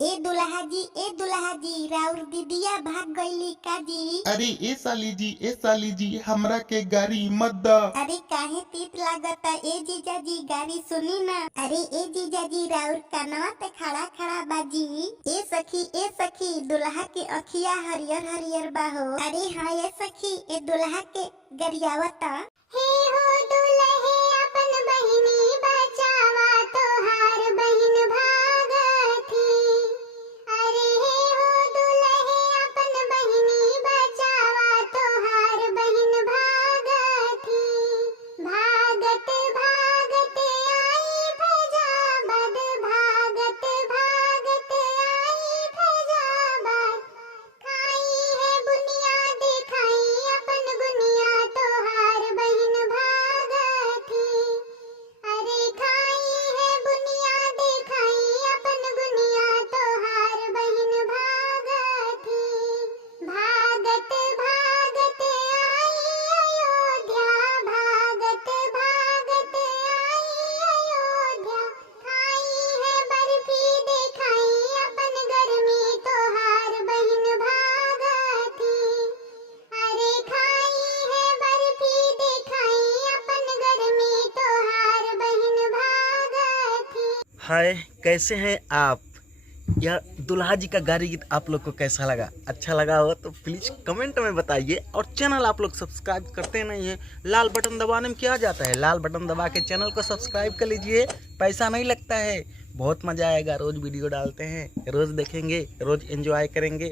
ए दुल्हा जी राउर दीदिया भाग गईली का जी। अरे ए साली जी हमरा के गाड़ी मत द। अरे काहे तीत लागता ए जीजा जी गाड़ी सुनी ना। अरे ए जीजा जी राउर कनवा पे खड़ा खड़ा बाजी। ए सखी दुल्हा के अखिया हरियर हरियर बाहो। अरे हाँ ए सखी ए दुल्हा के गरियावता। हे हो दुल्हे अपन बहिनी बचावा तोहार बहिन भागथी। अरे हे हो दुल्हे अपन बहिनी बचावा तोहार बहिन भागथी। भागत भागत आई फैजाबाद, भागत भागत आई फैजाबाद। खाई है बुनिया दिखाई अपन गुनिया तोहार बहिन भागथी। अरे खाई है बुनिया दिखाई अपन गुनिया तोहार बहिन भागथी। भागत भागत आई अयोध्या, भागत भागत आई अयोध्या। खाई है बर्फी दिखाई अपन गर्मी तोहार बहिन भागथी। अरे खाई है बर्फी दिखाई अपन गर्मी तोहार बहिन भागथी। हाय, कैसे हैं आप? यह दुल्हा जी का गाड़ी गीत आप लोग को कैसा लगा? अच्छा लगा हो तो प्लीज़ कमेंट में बताइए। और चैनल आप लोग सब्सक्राइब करते नहीं हैं, लाल बटन दबाने में क्या जाता है, लाल बटन दबा के चैनल को सब्सक्राइब कर लीजिए। पैसा नहीं लगता है, बहुत मज़ा आएगा। रोज़ वीडियो डालते हैं, रोज़ देखेंगे, रोज़ एंजॉय करेंगे।